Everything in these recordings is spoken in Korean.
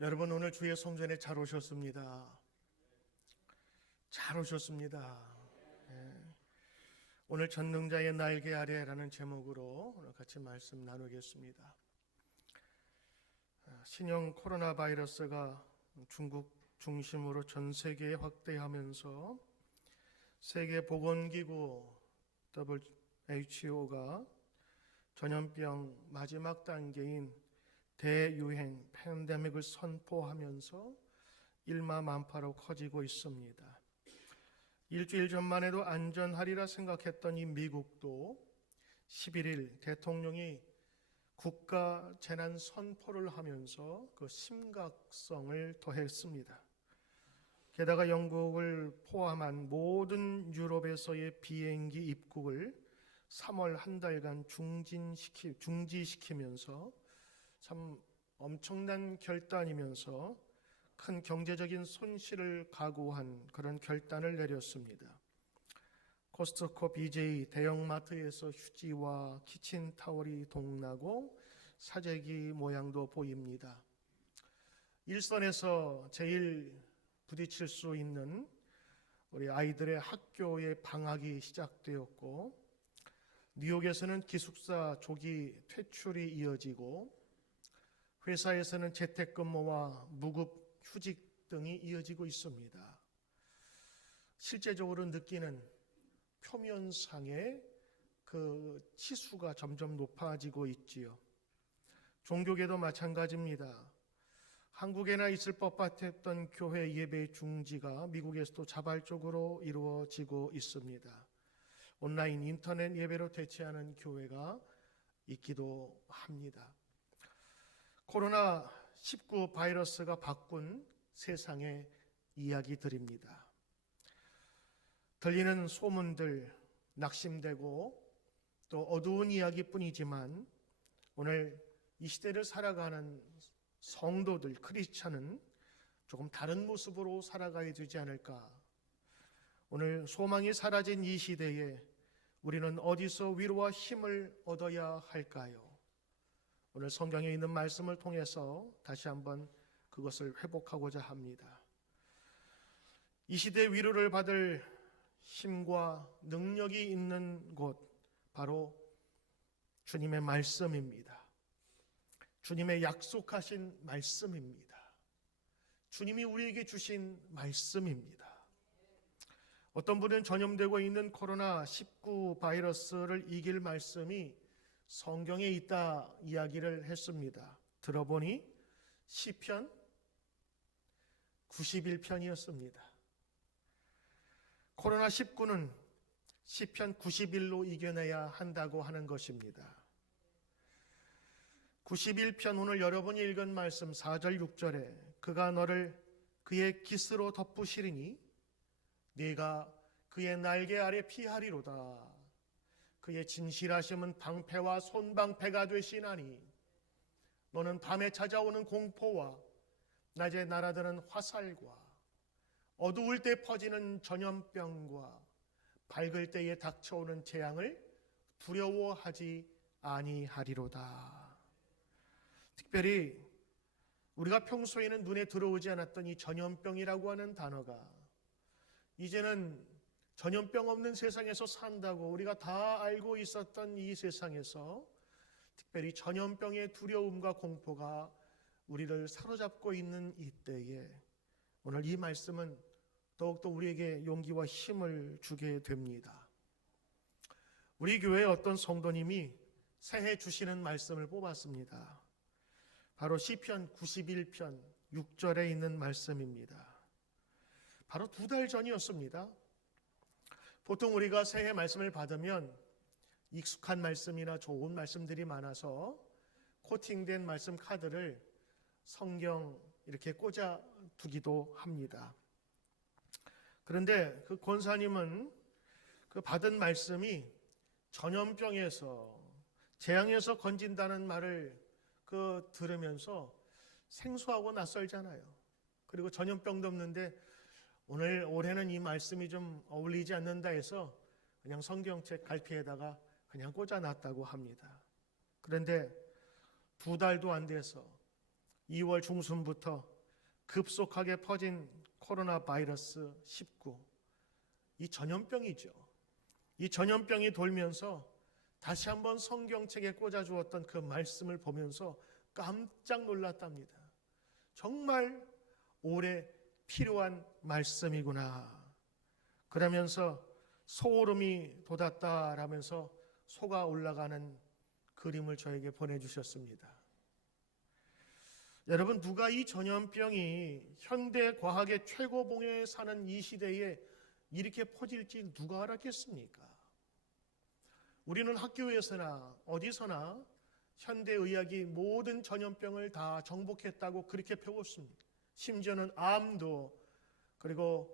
여러분, 오늘 주의 성전에 잘 오셨습니다. 잘 오셨습니다. 예. 오늘 전능자의 날개 아래라는 제목으로 오늘 같이 말씀 나누겠습니다. 신형 코로나 바이러스가 중국 중심으로 전 세계에 확대하면서 세계보건기구 WHO가 전염병 마지막 단계인 대유행 팬데믹을 선포하면서 일마만파로 커지고 있습니다. 일주일 전만 해도 안전하리라 생각했던 이 미국도 11일 대통령이 국가 재난 선포를 하면서 그 심각성을 더했습니다. 게다가 영국을 포함한 모든 유럽에서의 비행기 입국을 3월 한 달간 중지시키면서 참 엄청난 결단이면서 큰 경제적인 손실을 각오한 그런 결단을 내렸습니다. 코스트코 BJ 대형마트에서 휴지와 키친타월이 동나고 사재기 모양도 보입니다. 일선에서 제일 부딪힐 수 있는 우리 아이들의 학교의 방학이 시작되었고, 뉴욕에서는 기숙사 조기 퇴출이 이어지고, 회사에서는 재택근무와 무급 휴직 등이 이어지고 있습니다. 실제적으로 느끼는 표면상의 그 치수가 점점 높아지고 있지요. 종교계도 마찬가지입니다. 한국에나 있을 법같았던 교회 예배 중지가 미국에서도 자발적으로 이루어지고 있습니다. 온라인 인터넷 예배로 대체하는 교회가 있기도 합니다. 코로나19 바이러스가 바꾼 세상의 이야기들입니다. 들리는 소문들, 낙심되고 또 어두운 이야기뿐이지만 오늘 이 시대를 살아가는 성도들, 크리스찬은 조금 다른 모습으로 살아가야 되지 않을까. 오늘 소망이 사라진 이 시대에 우리는 어디서 위로와 힘을 얻어야 할까요? 오늘 성경에 있는 말씀을 통해서 다시 한번 그것을 회복하고자 합니다. 이 시대 위로를 받을 힘과 능력이 있는 곳, 바로 주님의 말씀입니다. 주님의 약속하신 말씀입니다. 주님이 우리에게 주신 말씀입니다. 어떤 분은 전염되고 있는 코로나19 바이러스를 이길 말씀이 성경에 있다 이야기를 했습니다. 들어보니 시편 91편이었습니다. 코로나19는 시편 91로 이겨내야 한다고 하는 것입니다. 91편 오늘 여러분이 읽은 말씀 4절 6절에 그가 너를 그의 깃으로 덮으시리니 네가 그의 날개 아래 피하리로다. 그의 진실하심은 방패와 손방패가 되시나니 너는 밤에 찾아오는 공포와 낮에 날아드는 화살과 어두울 때 퍼지는 전염병과 밝을 때에 닥쳐오는 재앙을 두려워하지 아니하리로다. 특별히 우리가 평소에는 눈에 들어오지 않았던 이 전염병이라고 하는 단어가 이제는 전염병 없는 세상에서 산다고 우리가 다 알고 있었던 이 세상에서 특별히 전염병의 두려움과 공포가 우리를 사로잡고 있는 이때에 오늘 이 말씀은 더욱더 우리에게 용기와 힘을 주게 됩니다. 우리 교회의 어떤 성도님이 새해 주시는 말씀을 뽑았습니다. 바로 시편 91편 6절에 있는 말씀입니다. 바로 2달 전이었습니다. 보통 우리가 새해 말씀을 받으면 익숙한 말씀이나 좋은 말씀들이 많아서 코팅된 말씀 카드를 성경 이렇게 꽂아 두기도 합니다. 그런데 그 권사님은 그 받은 말씀이 전염병에서 재앙에서 건진다는 말을 들으면서 생소하고 낯설잖아요. 그리고 전염병도 없는데 올해는 이 말씀이 좀 어울리지 않는다 해서 그냥 성경책 갈피에다가 그냥 꽂아놨다고 합니다. 그런데 2달도 안 돼서 2월 중순부터 급속하게 퍼진 코로나 바이러스 19, 이 전염병이죠. 이 전염병이 돌면서 다시 한번 성경책에 꽂아주었던 그 말씀을 보면서 깜짝 놀랐답니다. 정말 올해 필요한 말씀이구나. 그러면서 소름이 돋았다라면서 소가 올라가는 그림을 저에게 보내주셨습니다. 여러분, 누가 이 전염병이 현대 과학의 최고봉에 사는 이 시대에 이렇게 퍼질지 누가 알았겠습니까? 우리는 학교에서나 어디서나 현대의학이 모든 전염병을 다 정복했다고 그렇게 배웠습니다. 심지어는 암도, 그리고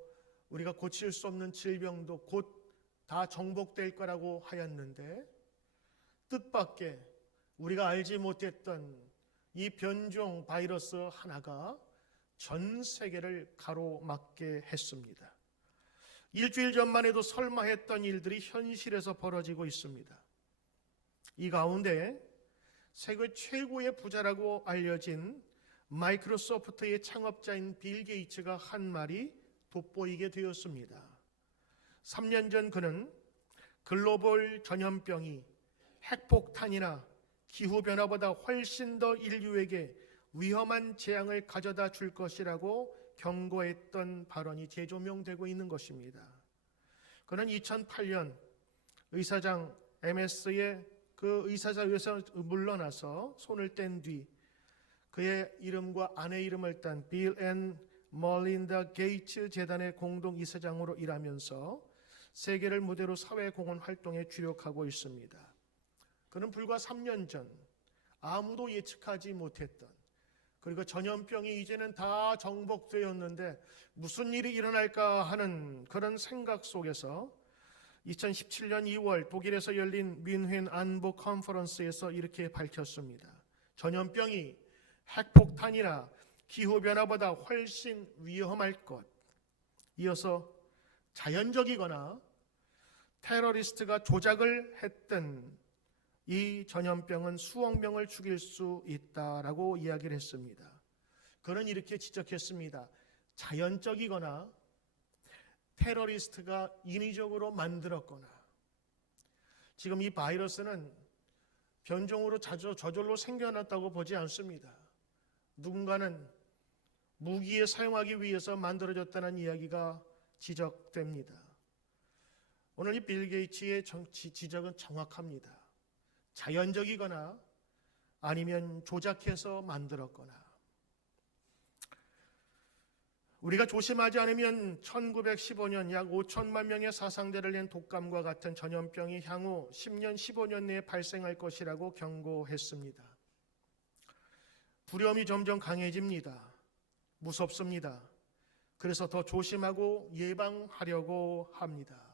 우리가 고칠 수 없는 질병도 곧 다 정복될 거라고 하였는데, 뜻밖의 우리가 알지 못했던 이 변종 바이러스 하나가 전 세계를 가로막게 했습니다. 일주일 전만 해도 설마 했던 일들이 현실에서 벌어지고 있습니다. 이 가운데 세계 최고의 부자라고 알려진 마이크로소프트의 창업자인 빌 게이츠가 한 말이 돋보이게 되었습니다. 3년 전 그는 글로벌 전염병이 핵폭탄이나 기후변화보다 훨씬 더 인류에게 위험한 재앙을 가져다 줄 것이라고 경고했던 발언이 재조명되고 있는 것입니다. 그는 2008년 의사장 MS의 그 의사자에서 물러나서 손을 뗀 뒤 그의 이름과 아내 이름을 딴 빌 앤 멀린다 게이츠 재단의 공동 이사장으로 일하면서 세계를 무대로 사회공헌 활동에 주력하고 있습니다. 그는 불과 3년 전 아무도 예측하지 못했던, 그리고 전염병이 이제는 다 정복되었는데 무슨 일이 일어날까 하는 그런 생각 속에서 2017년 2월 독일에서 열린 뮌헨 안보 컨퍼런스에서 이렇게 밝혔습니다. 전염병이 핵폭탄이나 기후변화보다 훨씬 위험할 것. 이어서 자연적이거나 테러리스트가 조작을 했던 이 전염병은 수억 명을 죽일 수 있다라고 이야기를 했습니다. 그는 이렇게 지적했습니다. 자연적이거나 테러리스트가 인위적으로 만들었거나, 지금 이 바이러스는 변종으로 저절로 생겨났다고 보지 않습니다. 누군가는 무기에 사용하기 위해서 만들어졌다는 이야기가 지적됩니다. 오늘 이 빌 게이츠의 지적은 정확합니다. 자연적이거나 아니면 조작해서 만들었거나. 우리가 조심하지 않으면 1915년 약 5천만 명의 사상자를 낸 독감과 같은 전염병이 향후 10년, 15년 내에 발생할 것이라고 경고했습니다. 두려움이 점점 강해집니다. 무섭습니다. 그래서 더 조심하고 예방하려고 합니다.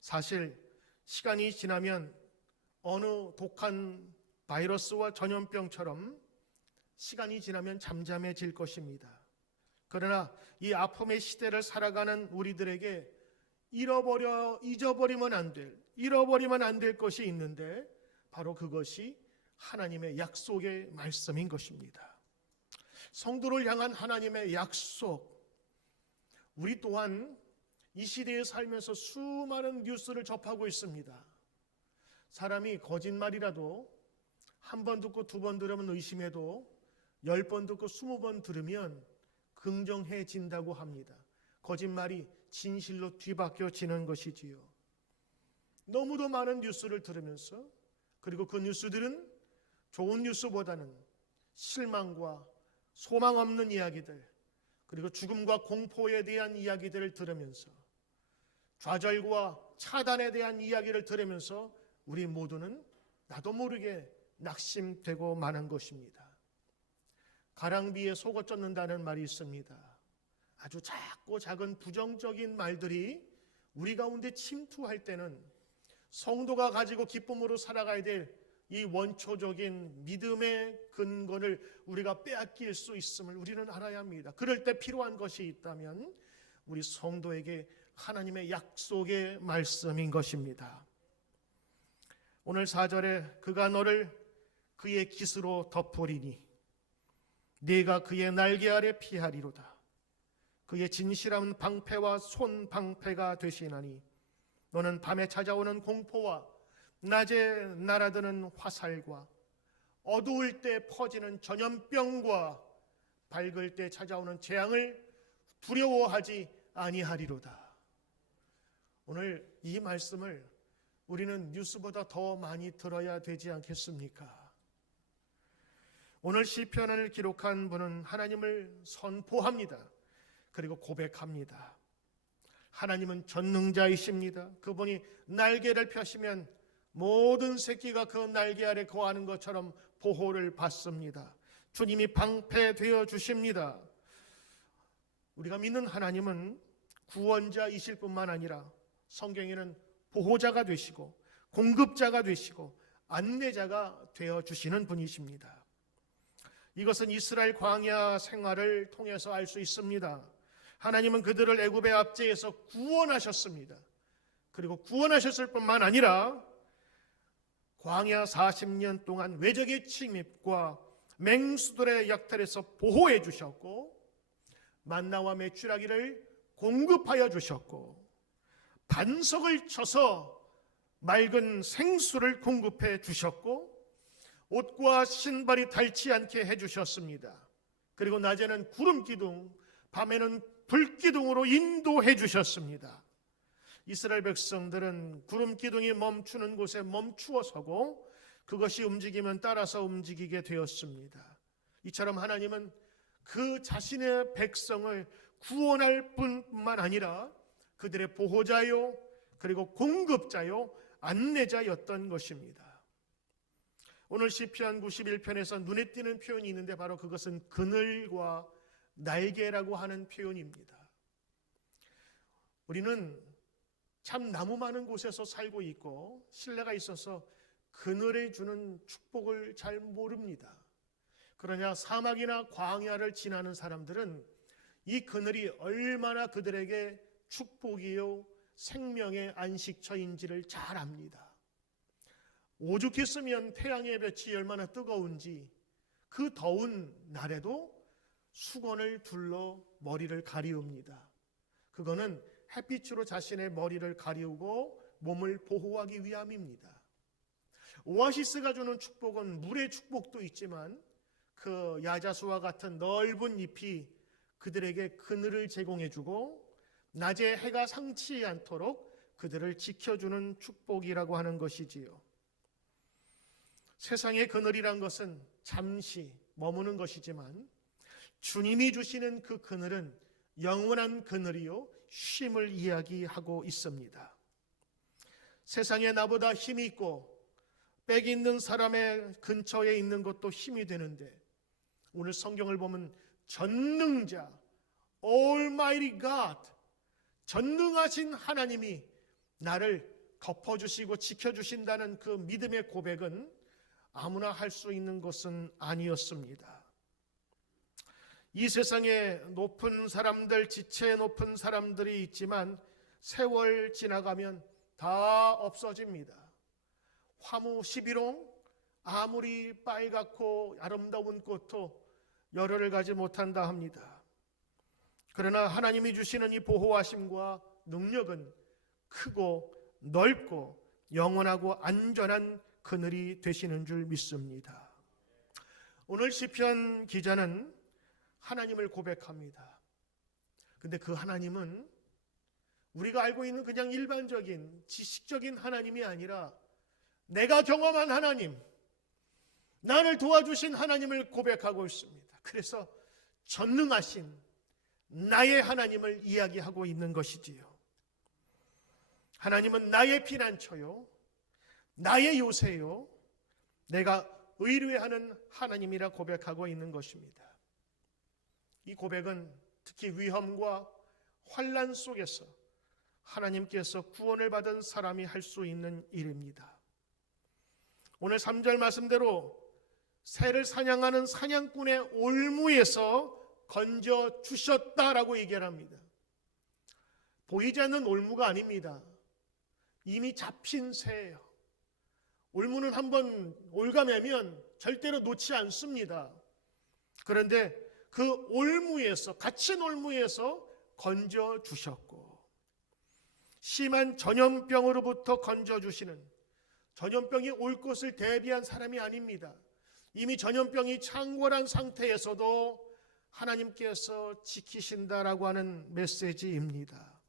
사실 시간이 지나면 어느 독한 바이러스와 전염병처럼 시간이 지나면 잠잠해질 것입니다. 그러나 이 아픔의 시대를 살아가는 우리들에게 잊어버리면 안 될 것이 있는데, 바로 그것이 하나님의 약속의 말씀인 것입니다. 성도를 향한 하나님의 약속. 우리 또한 이 시대에 살면서 수많은 뉴스를 접하고 있습니다. 사람이 거짓말이라도 한 번 듣고 두 번 들으면 의심해도 10번 듣고 20번 들으면 긍정해진다고 합니다. 거짓말이 진실로 뒤바뀌어지는 것이지요. 너무도 많은 뉴스를 들으면서, 그리고 그 뉴스들은 좋은 뉴스보다는 실망과 소망 없는 이야기들, 그리고 죽음과 공포에 대한 이야기들을 들으면서, 좌절과 차단에 대한 이야기를 들으면서 우리 모두는 나도 모르게 낙심되고 마는 것입니다. 가랑비에 속옷 젖는다는 말이 있습니다. 아주 작고 작은 부정적인 말들이 우리 가운데 침투할 때는 성도가 가지고 기쁨으로 살아가야 될 이 원초적인 믿음의 근거를 우리가 빼앗길 수 있음을 우리는 알아야 합니다. 그럴 때 필요한 것이 있다면 우리 성도에게 하나님의 약속의 말씀인 것입니다. 오늘 4절에 그가 너를 그의 깃으로 덮으리니, 네가 그의 날개 아래 피하리로다. 그의 진실함은 방패와 손 방패가 되시나니 너는 밤에 찾아오는 공포와 낮에 날아드는 화살과 어두울 때 퍼지는 전염병과 밝을 때 찾아오는 재앙을 두려워하지 아니하리로다. 오늘 이 말씀을 우리는 뉴스보다 더 많이 들어야 되지 않겠습니까? 오늘 시편을 기록한 분은 하나님을 선포합니다. 그리고 고백합니다. 하나님은 전능자이십니다. 그분이 날개를 펴시면 모든 새끼가 그 날개 아래 거하는 것처럼 보호를 받습니다. 주님이 방패되어 주십니다. 우리가 믿는 하나님은 구원자이실 뿐만 아니라 성경에는 보호자가 되시고 공급자가 되시고 안내자가 되어 주시는 분이십니다. 이것은 이스라엘 광야 생활을 통해서 알 수 있습니다. 하나님은 그들을 애굽의 압제에서 구원하셨습니다. 그리고 구원하셨을 뿐만 아니라 광야 40년 동안 외적의 침입과 맹수들의 약탈에서 보호해 주셨고 만나와 메추라기를 공급하여 주셨고 반석을 쳐서 맑은 생수를 공급해 주셨고 옷과 신발이 닳지 않게 해주셨습니다. 그리고 낮에는 구름 기둥, 밤에는 불 기둥으로 인도해 주셨습니다. 이스라엘 백성들은 구름 기둥이 멈추는 곳에 멈추어 서고 그것이 움직이면 따라서 움직이게 되었습니다. 이처럼 하나님은 그 자신의 백성을 구원할 뿐만 아니라 그들의 보호자요 그리고 공급자요 안내자였던 것입니다. 오늘 시편 91편에서 눈에 띄는 표현이 있는데 바로 그것은 그늘과 날개라고 하는 표현입니다. 우리는 참 나무 많은 곳에서 살고 있고 신뢰가 있어서 그늘에 주는 축복을 잘 모릅니다. 그러나 사막이나 광야를 지나는 사람들은 이 그늘이 얼마나 그들에게 축복이요 생명의 안식처인지를 잘 압니다. 오죽 했으면 태양의 빛이 얼마나 뜨거운지 그 더운 날에도 수건을 둘러 머리를 가리웁니다. 그거는 햇빛으로 자신의 머리를 가리우고 몸을 보호하기 위함입니다. 오아시스가 주는 축복은 물의 축복도 있지만 그 야자수와 같은 넓은 잎이 그들에게 그늘을 제공해주고 낮에 해가 상치 않도록 그들을 지켜주는 축복이라고 하는 것이지요. 세상의 그늘이란 것은 잠시 머무는 것이지만 주님이 주시는 그 그늘은 영원한 그늘이요 쉼을 이야기하고 있습니다. 세상에 나보다 힘이 있고 빽 있는 사람의 근처에 있는 것도 힘이 되는데 오늘 성경을 보면 전능자 Almighty God 전능하신 하나님이 나를 덮어주시고 지켜주신다는 그 믿음의 고백은 아무나 할 수 있는 것은 아니었습니다. 이 세상에 높은 사람들, 지체 높은 사람들이 있지만 세월 지나가면 다 없어집니다. 화무 11홍 아무리 빨갛고 아름다운 꽃도 열흘을 가지 못한다 합니다. 그러나 하나님이 주시는 이 보호하심과 능력은 크고 넓고 영원하고 안전한 그늘이 되시는 줄 믿습니다. 오늘 시편 기자는 하나님을 고백합니다. 근데 그 하나님은 우리가 알고 있는 그냥 일반적인 지식적인 하나님이 아니라 내가 경험한 하나님, 나를 도와주신 하나님을 고백하고 있습니다. 그래서 전능하신 나의 하나님을 이야기하고 있는 것이지요. 하나님은 나의 피난처요, 나의 요새요, 내가 의뢰하는 하나님이라 고백하고 있는 것입니다. 이 고백은 특히 위험과 환난 속에서 하나님께서 구원을 받은 사람이 할 수 있는 일입니다. 오늘 3절 말씀대로 새를 사냥하는 사냥꾼의 올무에서 건져 주셨다라고 얘기를 합니다. 보이지 않는 올무가 아닙니다. 이미 잡힌 새예요. 올무는 한번 올가매면 절대로 놓지 않습니다. 그런데 그 올무에서, 갇힌 올무에서 건져 주셨고, 심한 전염병으로부터 건져 주시는, 전염병이 올 것을 대비한 사람이 아닙니다. 이미 전염병이 창궐한 상태에서도 하나님께서 지키신다라고 하는 메시지입니다.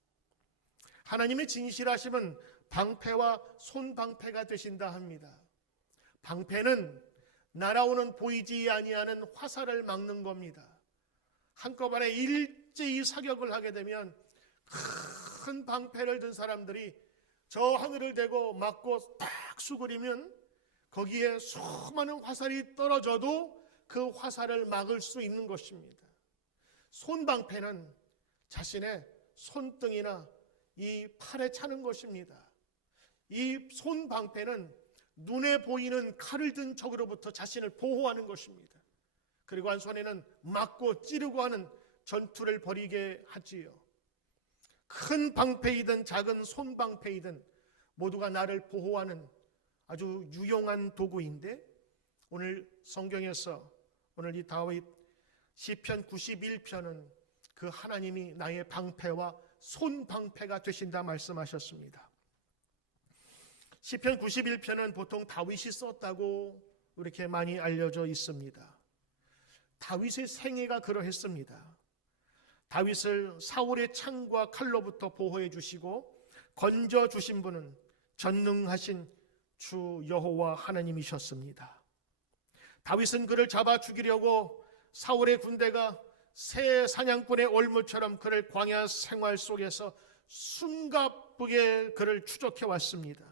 하나님의 진실하심은 방패와 손방패가 되신다 합니다. 방패는 날아오는 보이지 아니하는 화살을 막는 겁니다. 한꺼번에 일제히 사격을 하게 되면 큰 방패를 든 사람들이 저 하늘을 대고 맞고 딱 수그리면 거기에 수많은 화살이 떨어져도 그 화살을 막을 수 있는 것입니다. 손방패는 자신의 손등이나 이 팔에 차는 것입니다. 이 손방패는 눈에 보이는 칼을 든 적으로부터 자신을 보호하는 것입니다. 그리고 한 손에는 맞고 찌르고 하는 전투를 벌이게 하지요. 큰 방패이든 작은 손방패이든 모두가 나를 보호하는 아주 유용한 도구인데, 오늘 성경에서 오늘 이 다윗 시편 91편은 그 하나님이 나의 방패와 손방패가 되신다 말씀하셨습니다. 시편 91편은 보통 다윗이 썼다고 이렇게 많이 알려져 있습니다. 다윗의 생애가 그러했습니다. 다윗을 사울의 창과 칼로부터 보호해 주시고 건져 주신 분은 전능하신 주 여호와 하나님이셨습니다. 다윗은 그를 잡아 죽이려고 사울의 군대가 새 사냥꾼의 올무처럼 그를 광야 생활 속에서 숨가쁘게 그를 추적해 왔습니다.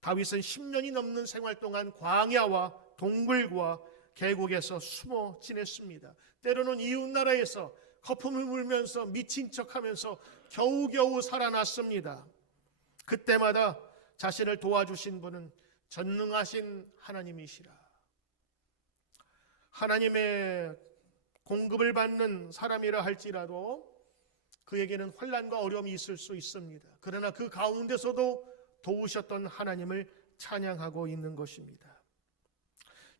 다윗은 10년이 넘는 생활 동안 광야와 동굴과 계곡에서 숨어 지냈습니다. 때로는 이웃 나라에서 거품을 물면서 미친 척하면서 겨우겨우 살아났습니다. 그때마다 자신을 도와주신 분은 전능하신 하나님이시라. 하나님의 공급을 받는 사람이라 할지라도 그에게는 환난과 어려움이 있을 수 있습니다. 그러나 그 가운데서도 도우셨던 하나님을 찬양하고 있는 것입니다.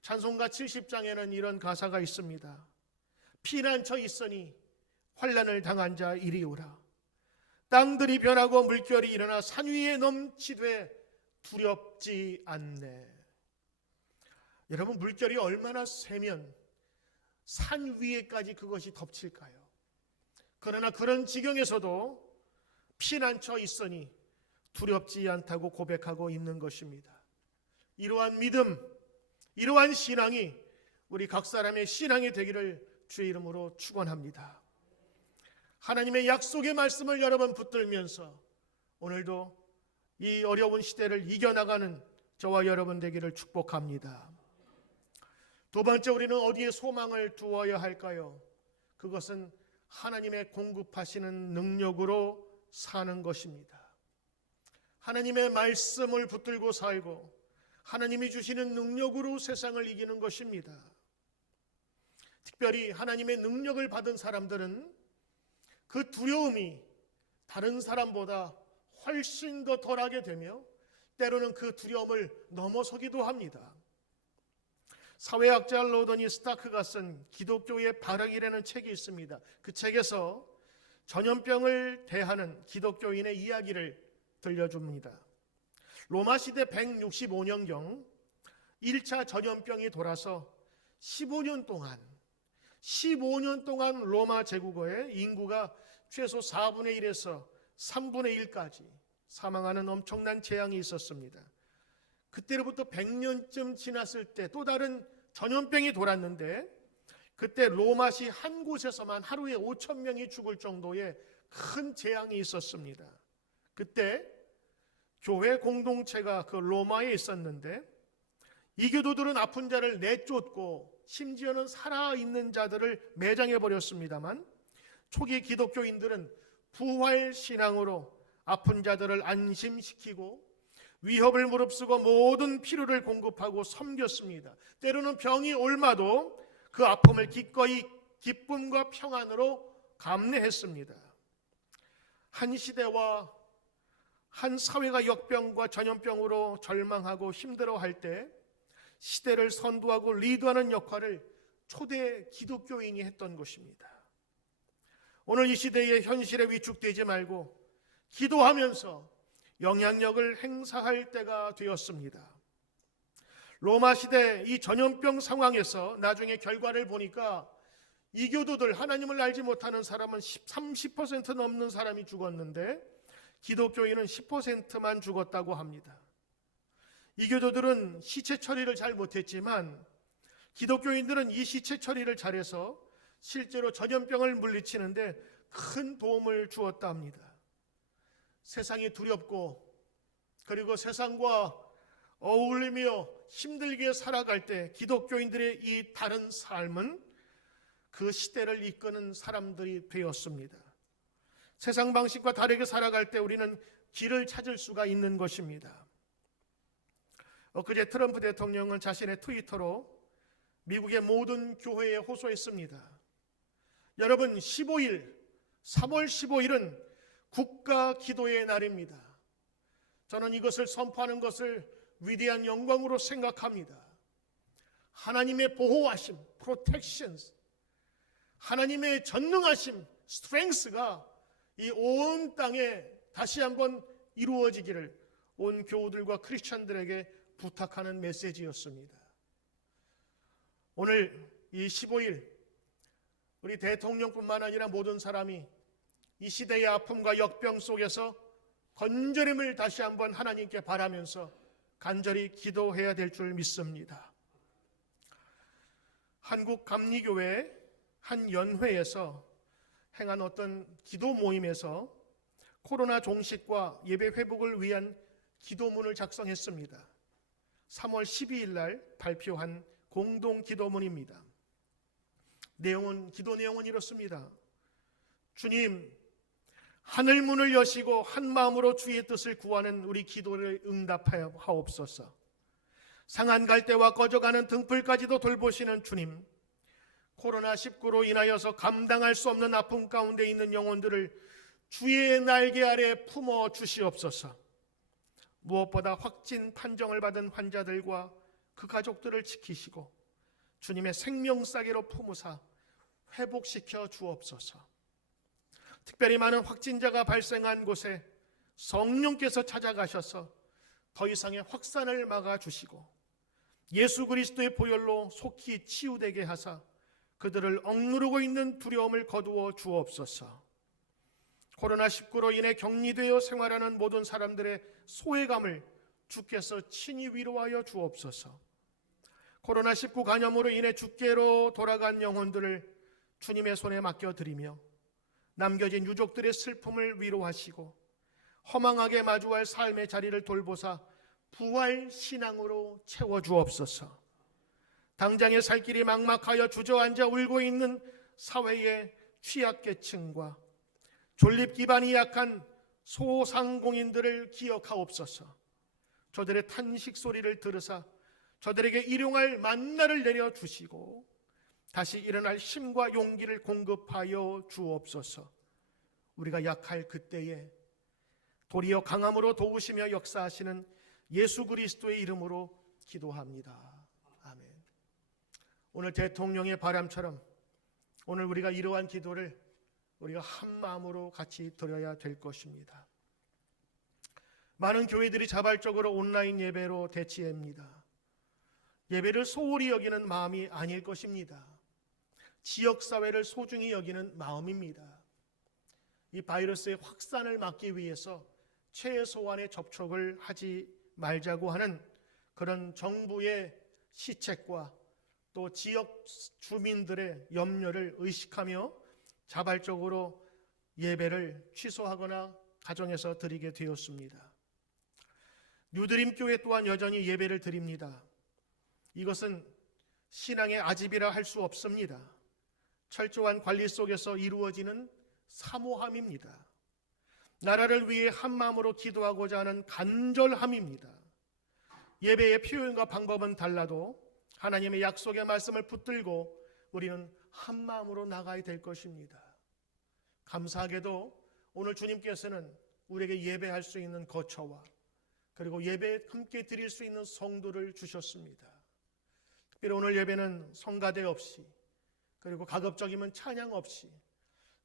찬송가 70장에는 이런 가사가 있습니다. 피난처 있으니 환난을 당한 자 이리 오라. 땅들이 변하고 물결이 일어나 산 위에 넘치되 두렵지 않네. 여러분, 물결이 얼마나 세면 산 위에까지 그것이 덮칠까요? 그러나 그런 지경에서도 피난처 있으니 두렵지 않다고 고백하고 있는 것입니다. 이러한 믿음, 이러한 신앙이 우리 각 사람의 신앙이 되기를 주의 이름으로 축원합니다. 하나님의 약속의 말씀을 여러분 붙들면서 오늘도 이 어려운 시대를 이겨나가는 저와 여러분 되기를 축복합니다. 두 번째, 우리는 어디에 소망을 두어야 할까요? 그것은 하나님의 공급하시는 능력으로 사는 것입니다. 하나님의 말씀을 붙들고 살고 하나님이 주시는 능력으로 세상을 이기는 것입니다. 특별히 하나님의 능력을 받은 사람들은 그 두려움이 다른 사람보다 훨씬 더 덜하게 되며 때로는 그 두려움을 넘어서기도 합니다. 사회학자 로더니 스타크가 쓴 기독교의 발악이라는 책이 있습니다. 그 책에서 전염병을 대하는 기독교인의 이야기를 들려줍니다. 로마 시대 165년경 1차 전염병이 돌아서 15년 동안 로마 제국의 인구가 최소 4분의 1에서 3분의 1까지 사망하는 엄청난 재앙이 있었습니다. 그때로부터 100년쯤 지났을 때 또 다른 전염병이 돌았는데 그때 로마시 한 곳에서만 하루에 5,000명이 죽을 정도의 큰 재앙이 있었습니다. 그때 교회 공동체가 그 로마에 있었는데 이교도들은 아픈 자를 내쫓고 심지어는 살아있는 자들을 매장해 버렸습니다만 초기 기독교인들은 부활 신앙으로 아픈 자들을 안심시키고 위협을 무릅쓰고 모든 필요를 공급하고 섬겼습니다. 때로는 병이 옮아도 그 아픔을 기꺼이 기쁨과 평안으로 감내했습니다. 한 시대와 한 사회가 역병과 전염병으로 절망하고 힘들어할 때 시대를 선도하고 리드하는 역할을 초대 기독교인이 했던 것입니다. 오늘 이 시대의 현실에 위축되지 말고 기도하면서 영향력을 행사할 때가 되었습니다. 로마 시대 이 전염병 상황에서 나중에 결과를 보니까 이교도들, 하나님을 알지 못하는 사람은 30% 넘는 사람이 죽었는데 기독교인은 10%만 죽었다고 합니다. 이교도들은 시체 처리를 잘 못했지만 기독교인들은 이 시체 처리를 잘해서 실제로 전염병을 물리치는데 큰 도움을 주었다 합니다. 세상이 두렵고 그리고 세상과 어울리며 힘들게 살아갈 때 기독교인들의 이 다른 삶은 그 시대를 이끄는 사람들이 되었습니다. 세상 방식과 다르게 살아갈 때 우리는 길을 찾을 수가 있는 것입니다. 엊그제 트럼프 대통령은 자신의 트위터로 미국의 모든 교회에 호소했습니다. 여러분, 3월 15일은 국가 기도의 날입니다. 저는 이것을 선포하는 것을 위대한 영광으로 생각합니다. 하나님의 보호하심, protections, 하나님의 전능하심, strength가 이 온 땅에 다시 한번 이루어지기를 온 교우들과 크리스천들에게 부탁하는 메시지였습니다. 오늘 이 15일 우리 대통령뿐만 아니라 모든 사람이 이 시대의 아픔과 역병 속에서 건전함을 다시 한번 하나님께 바라면서 간절히 기도해야 될 줄 믿습니다. 한국 감리교회 한 연회에서 행한 어떤 기도 모임에서 코로나 종식과 예배 회복을 위한 기도문을 작성했습니다. 3월 12일 날 발표한 공동 기도문입니다. 기도 내용은 이렇습니다. 주님, 하늘 문을 여시고 한 마음으로 주의 뜻을 구하는 우리 기도를 응답하옵소서. 상한 갈대와 꺼져가는 등불까지도 돌보시는 주님, 코로나19로 인하여서 감당할 수 없는 아픔 가운데 있는 영혼들을 주의 날개 아래 품어 주시옵소서. 무엇보다 확진 판정을 받은 환자들과 그 가족들을 지키시고 주님의 생명싸개로 품으사 회복시켜 주옵소서. 특별히 많은 확진자가 발생한 곳에 성령께서 찾아가셔서 더 이상의 확산을 막아주시고 예수 그리스도의 보혈로 속히 치유되게 하사 그들을 억누르고 있는 두려움을 거두어 주옵소서. 코로나19로 인해 격리되어 생활하는 모든 사람들의 소외감을 주께서 친히 위로하여 주옵소서. 코로나19 감염으로 인해 주께로 돌아간 영혼들을 주님의 손에 맡겨드리며 남겨진 유족들의 슬픔을 위로하시고 허망하게 마주할 삶의 자리를 돌보사 부활 신앙으로 채워주옵소서. 당장에 살 길이 막막하여 주저앉아 울고 있는 사회의 취약계층과 존립 기반이 약한 소상공인들을 기억하옵소서. 저들의 탄식 소리를 들으사 저들에게 일용할 만나를 내려주시고 다시 일어날 힘과 용기를 공급하여 주옵소서. 우리가 약할 그때에 도리어 강함으로 도우시며 역사하시는 예수 그리스도의 이름으로 기도합니다. 아멘. 오늘 대통령의 바람처럼 오늘 우리가 이러한 기도를 우리가 한 마음으로 같이 드려야 될 것입니다. 많은 교회들이 자발적으로 온라인 예배로 대치합니다. 예배를 소홀히 여기는 마음이 아닐 것입니다. 지역사회를 소중히 여기는 마음입니다. 이 바이러스의 확산을 막기 위해서 최소한의 접촉을 하지 말자고 하는 그런 정부의 시책과 또 지역 주민들의 염려를 의식하며 자발적으로 예배를 취소하거나 가정에서 드리게 되었습니다. 뉴드림 교회 또한 여전히 예배를 드립니다. 이것은 신앙의 아집이라 할 수 없습니다. 철저한 관리 속에서 이루어지는 사모함입니다. 나라를 위해 한 마음으로 기도하고자 하는 간절함입니다. 예배의 표현과 방법은 달라도 하나님의 약속의 말씀을 붙들고 우리는 한 마음으로 나가야 될 것입니다. 감사하게도 오늘 주님께서는 우리에게 예배할 수 있는 거처와 그리고 예배 함께 드릴 수 있는 성도를 주셨습니다. 특별히 오늘 예배는 성가대 없이 그리고 가급적이면 찬양 없이,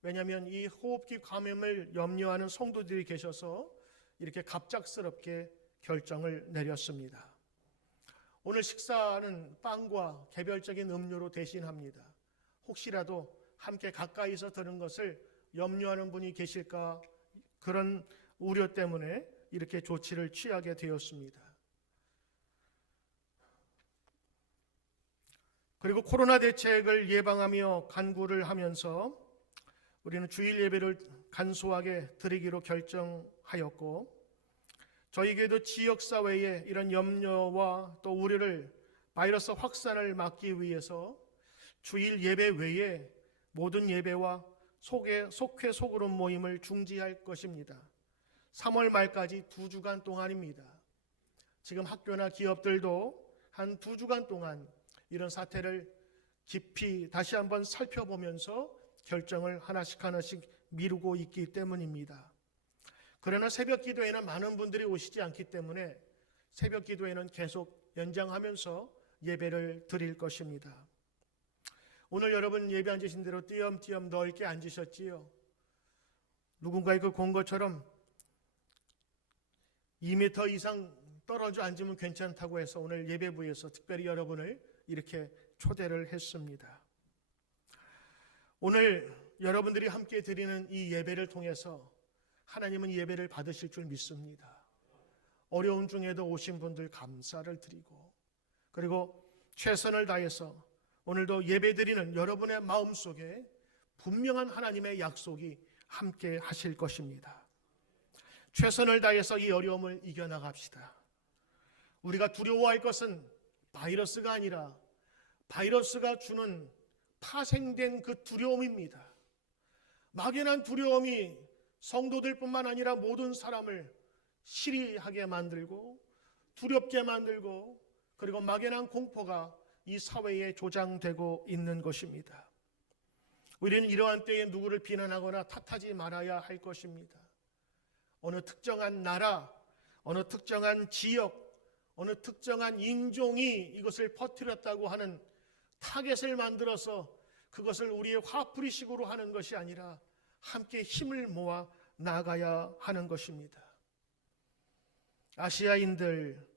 왜냐하면 이 호흡기 감염을 염려하는 성도들이 계셔서 이렇게 갑작스럽게 결정을 내렸습니다. 오늘 식사는 빵과 개별적인 음료로 대신합니다. 혹시라도 함께 가까이서 들은 것을 염려하는 분이 계실까, 그런 우려 때문에 이렇게 조치를 취하게 되었습니다. 그리고 코로나 대책을 예방하며 간구를 하면서 우리는 주일 예배를 간소하게 드리기로 결정하였고, 저희 교회도 지역사회에 이런 염려와 또 우려를, 바이러스 확산을 막기 위해서 주일 예배 외에 모든 예배와 속회 소그룹 모임을 중지할 것입니다. 3월 말까지 2주간 동안입니다. 지금 학교나 기업들도 한 2주간 동안 이런 사태를 깊이 다시 한번 살펴보면서 결정을 하나씩 미루고 있기 때문입니다. 그러나 새벽 기도에는 많은 분들이 오시지 않기 때문에 새벽 기도에는 계속 연장하면서 예배를 드릴 것입니다. 오늘 여러분 예배 앉으신 대로 띄엄띄엄 넓게 앉으셨지요? 누군가의 그 공거처럼 2m 이상 떨어져 앉으면 괜찮다고 해서 오늘 예배부에서 특별히 여러분을 이렇게 초대를 했습니다. 오늘 여러분들이 함께 드리는 이 예배를 통해서 하나님은 예배를 받으실 줄 믿습니다. 어려운 중에도 오신 분들 감사를 드리고, 그리고 최선을 다해서 오늘도 예배드리는 여러분의 마음속에 분명한 하나님의 약속이 함께 하실 것입니다. 최선을 다해서 이 어려움을 이겨나갑시다. 우리가 두려워할 것은 바이러스가 아니라 바이러스가 주는 파생된 그 두려움입니다. 막연한 두려움이 성도들뿐만 아니라 모든 사람을 시리하게 만들고 두렵게 만들고, 그리고 막연한 공포가 이 사회에 조장되고 있는 것입니다. 우리는 이러한 때에 누구를 비난하거나 탓하지 말아야 할 것입니다. 어느 특정한 나라, 어느 특정한 지역, 어느 특정한 인종이 이것을 퍼뜨렸다고 하는 타겟을 만들어서 그것을 우리의 화풀이식으로 하는 것이 아니라 함께 힘을 모아 나가야 하는 것입니다. 아시아인들,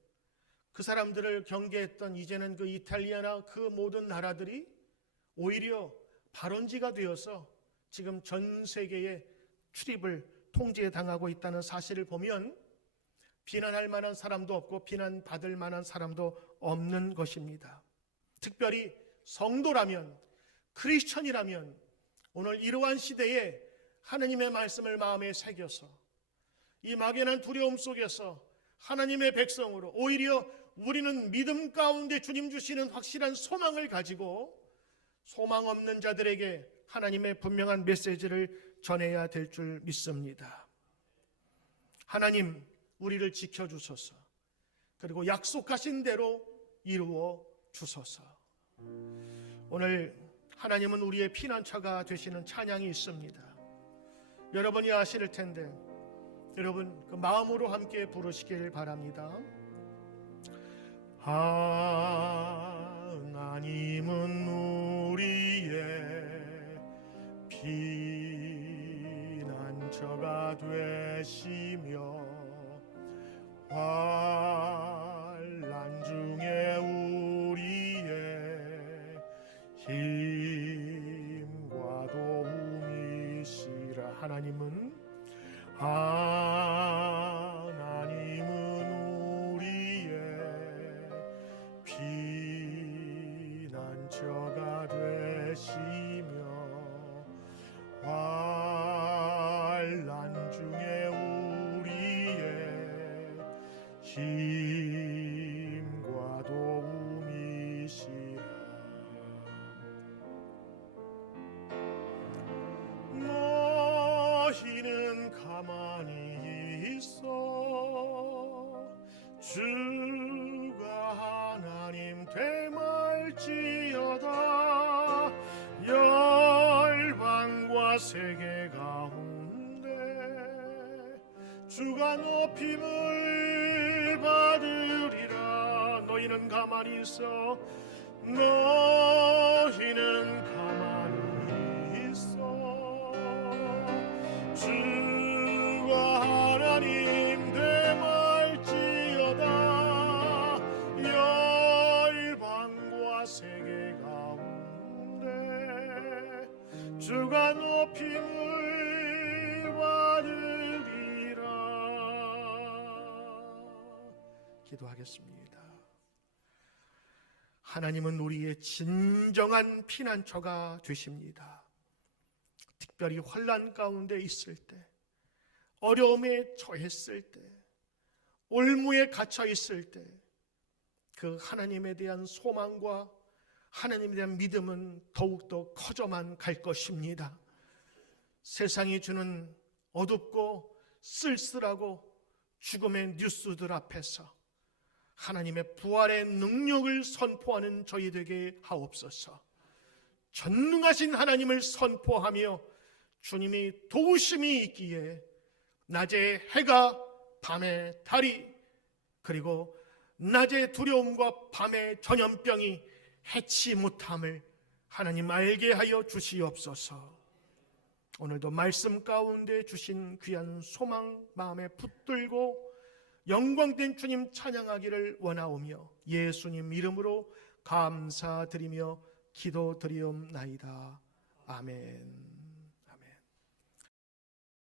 그 사람들을 경계했던 이제는 그 이탈리아나 그 모든 나라들이 오히려 발원지가 되어서 지금 전 세계의 출입을 통제당하고 있다는 사실을 보면 비난할 만한 사람도 없고 비난받을 만한 사람도 없는 것입니다. 특별히 성도라면, 크리스천이라면 오늘 이러한 시대에 하나님의 말씀을 마음에 새겨서 이 막연한 두려움 속에서 하나님의 백성으로, 오히려 우리는 믿음 가운데 주님 주시는 확실한 소망을 가지고 소망 없는 자들에게 하나님의 분명한 메시지를 전해야 될 줄 믿습니다. 하나님, 우리를 지켜주소서. 그리고 약속하신 대로 이루어 주소서. 오늘 하나님은 우리의 피난처가 되시는 찬양이 있습니다. 여러분이 아실 텐데 여러분 그 마음으로 함께 부르시길 바랍니다. 하나님은 우리의 피난처가 되시며 환난 중에 우리의 힘과 도움이시라. 하나님은 우리의 피난처가 되시며 환난 중에 우리의 힘과 도움이시라. 너희는 가만히 있어 주가 하나님 되말지어다. 열방과 세계 가운데 주가 높임을 받으리라. 너희는 가만히 있어 너희는 가만히 있어 주가 하나님 되말지어다. 열방과 세계 가운데 주가 높임을 받으리라. 기도하겠습니다. 하나님은 우리의 진정한 피난처가 되십니다. 특별히 환난 가운데 있을 때, 어려움에 처했을 때, 올무에 갇혀 있을 때, 그 하나님에 대한 소망과 하나님에 대한 믿음은 더욱더 커져만 갈 것입니다. 세상이 주는 어둡고 쓸쓸하고 죽음의 뉴스들 앞에서 하나님의 부활의 능력을 선포하는 저희 되게 하옵소서. 전능하신 하나님을 선포하며 주님이 도우심이 있기에 낮에 해가 밤에 달이, 그리고 낮의 두려움과 밤의 전염병이 해치 못함을 하나님 알게 하여 주시옵소서. 오늘도 말씀 가운데 주신 귀한 소망 마음에 붙들고 영광된 주님 찬양하기를 원하오며 예수님 이름으로 감사드리며 기도드리옵나이다. 아멘.